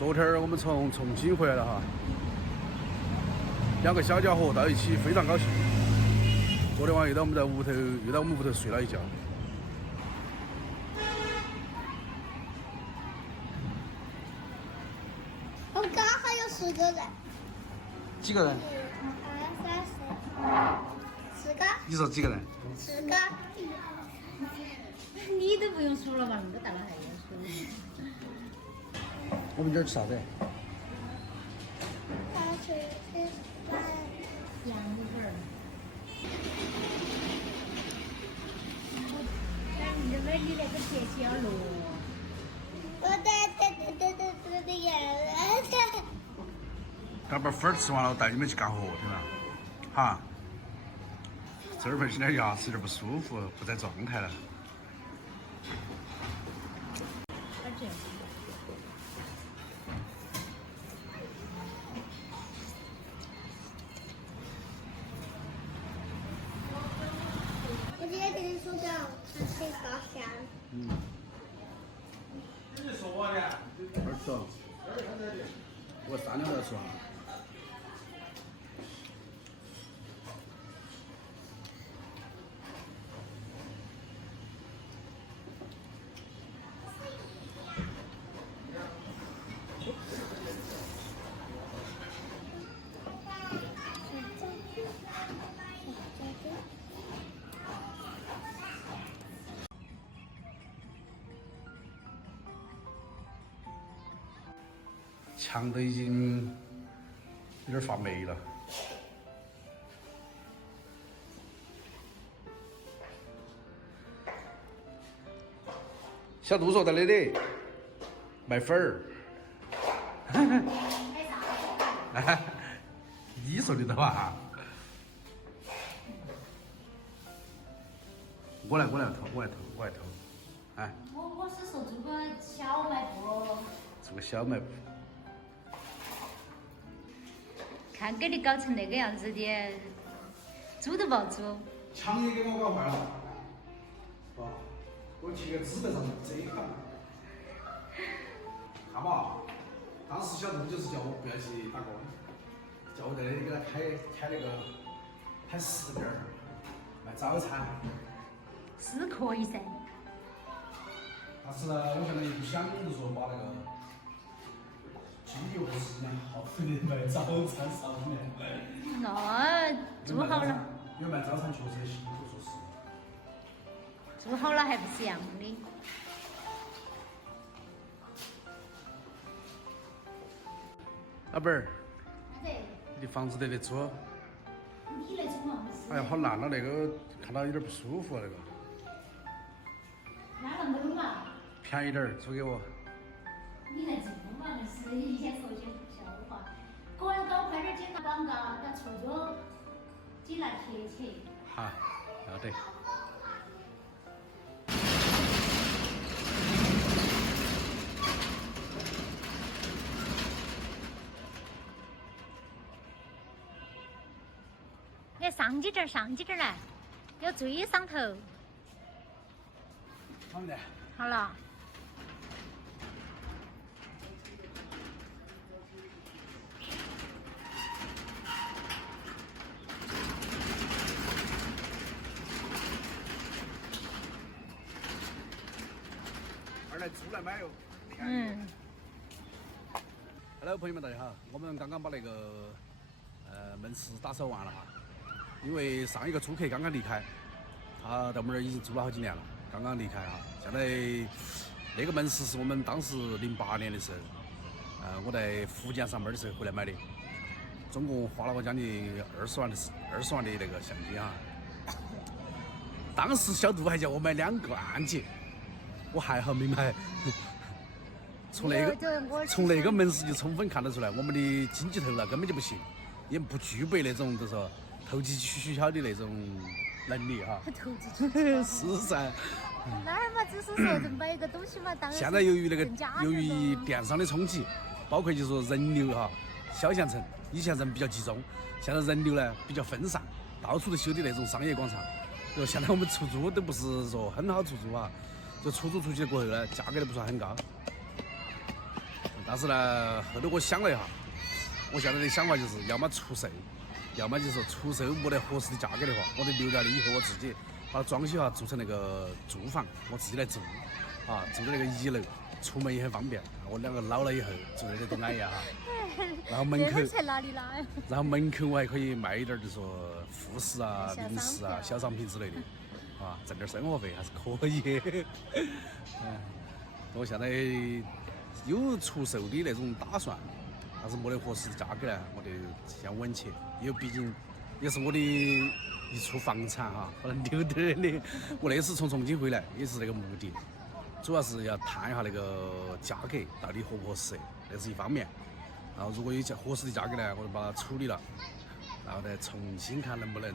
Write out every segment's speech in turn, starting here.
昨天我们从重庆回来了哈，两个小家伙到一起非常高兴。昨天晚上又在我们屋头睡了一觉。我刚好有10个人。几个人？ 1、2、3、4、10个。你说几个人？10个。你都不用数了嘛，那么大了还要数？我们今儿吃啥子？3、4、5、羊肉粉儿。但你这边你那个铁器要落。我的眼。刚把粉儿吃完了，我带你们去干活，听到？哈。这儿现在牙齿有点不舒服，不在状态了。这样。我今天给你说讲，它是烧香。你说我的？二十。我3两要吃完。墙都已经有点发霉了。小杜说在那里卖粉儿。你说的到啊？我来偷。哎。我是说做个小卖部哦。做个小卖部。看给你搞成那个样子的，租都不好租。墙也给我搞坏了，哦，我贴个纸在上面遮一下。看嘛，当时小杜就是叫我不要去打工，叫我在那里给他开那个食店儿，卖早餐。是可以噻。但是呢，我现在又不想就说把那个精力和时间耗费的卖早餐上面。那做好了。因为卖早餐确实辛苦，说实话。做好了还不是一样的。老板儿，对。你的房子得租。你来租嘛？哎呀，好烂了，那个看到有点不舒服啊，那个。那能够嘛？便宜点儿，租给我。你来租嘛？那是以前说些笑话。个人搞快点捡个广告，那出租几拿贴起。好，要得。哎，上几阵来，要追上头。好的。好了。来租来买哟。Hello， 朋友们，大家好，我们刚刚把那个门市打扫完了哈，因为上一个租客刚刚离开，他在我们这儿已经租了好几年了，刚刚离开哈。现在那个门市是我们当时08年的时候，我在福建上班的时候回来买的，总共花了我将近20万的那个现金哈。当时小杜还叫我买2个按揭。我还好没买，从那个门市就充分看得出来，我们的经济头脑根本就不行，也不具备那种就是投机取巧的那种能力哈。投机取巧是噻。哪儿嘛，只是说买一个东西嘛，当然。现在由于电商的冲击，包括就是说人流哈，小县城以前人比较集中，现在人流呢比较分散，到处都修的那种商业广场。现在我们出租都不是说很好出租啊。就出租出去过后呢，价格都不算很高。但是呢，后头我想了一下，我现在的想法就是要么出售，要么就是出售没得合适的价格的话，我就留在了以后我自己把它装修哈，做成那个住房，我自己来住，啊，住在那个1楼，出门也很方便。我2个老了以后住那里多安逸啊！然后门口这才哪里啦？然后门口我还可以卖一点儿，就说副食啊、零食啊、小商品之类的，啊，挣点生活费还是可以。我现在有出售的那种打算，但是没得合适的价格呢，我就先稳起，因为毕竟也是我的一处房产哈，不能丢丢的。我那次从重庆回来也是这个目的，主要是要探一下那个价格到底合不合适，这是一方面。然后如果有合适的价格呢，我就把它处理了，然后再重新看能不能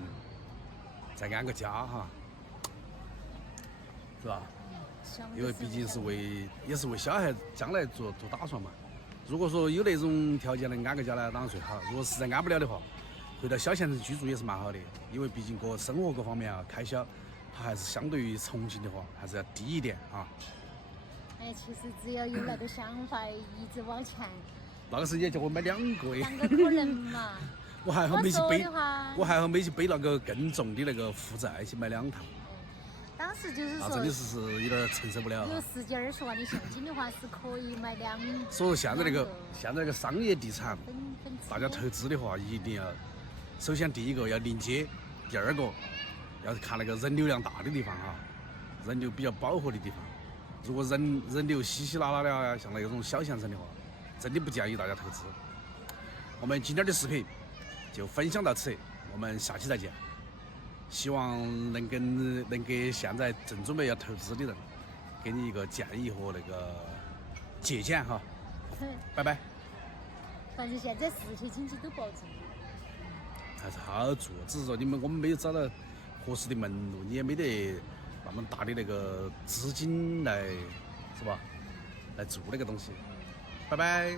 再安个家哈，是吧？因为毕竟是也是为小孩将来做打算嘛。如果说有那种条件能安个家呢，当然最好；如果实在安不了的话，回到小县城居住也是蛮好的，因为毕竟生活各方面啊开销，它还是相对于重庆的话还是要低一点啊。哎，其实只要有那个想法，一直往前。那个时间叫我买2个耶，两个可能嘛。我还好没去背，我还好没去背那个更重的那个负债去买2套。当时就是说，那真的是有点承受不了。有10几20万的现金的话，是可以买2。所以说现在那个商业地产，大家投资的话，一定要首先第一个要临街，第二个要看那个人流量大的地方哈，人流比较饱和的地方。如果人流稀稀拉拉的，像那种小县城的话，真的不建议大家投资。我们今天的视频就分享到此，我们下期再见。希望能给现在正准备要投资的人，给你一个建议和那个借鉴哈。拜拜。反正现在世界经济都不好做，还是好做，只是说我们没有找到合适的门路，你也没得那么大的那个资金来，是吧？来做那个东西。拜拜。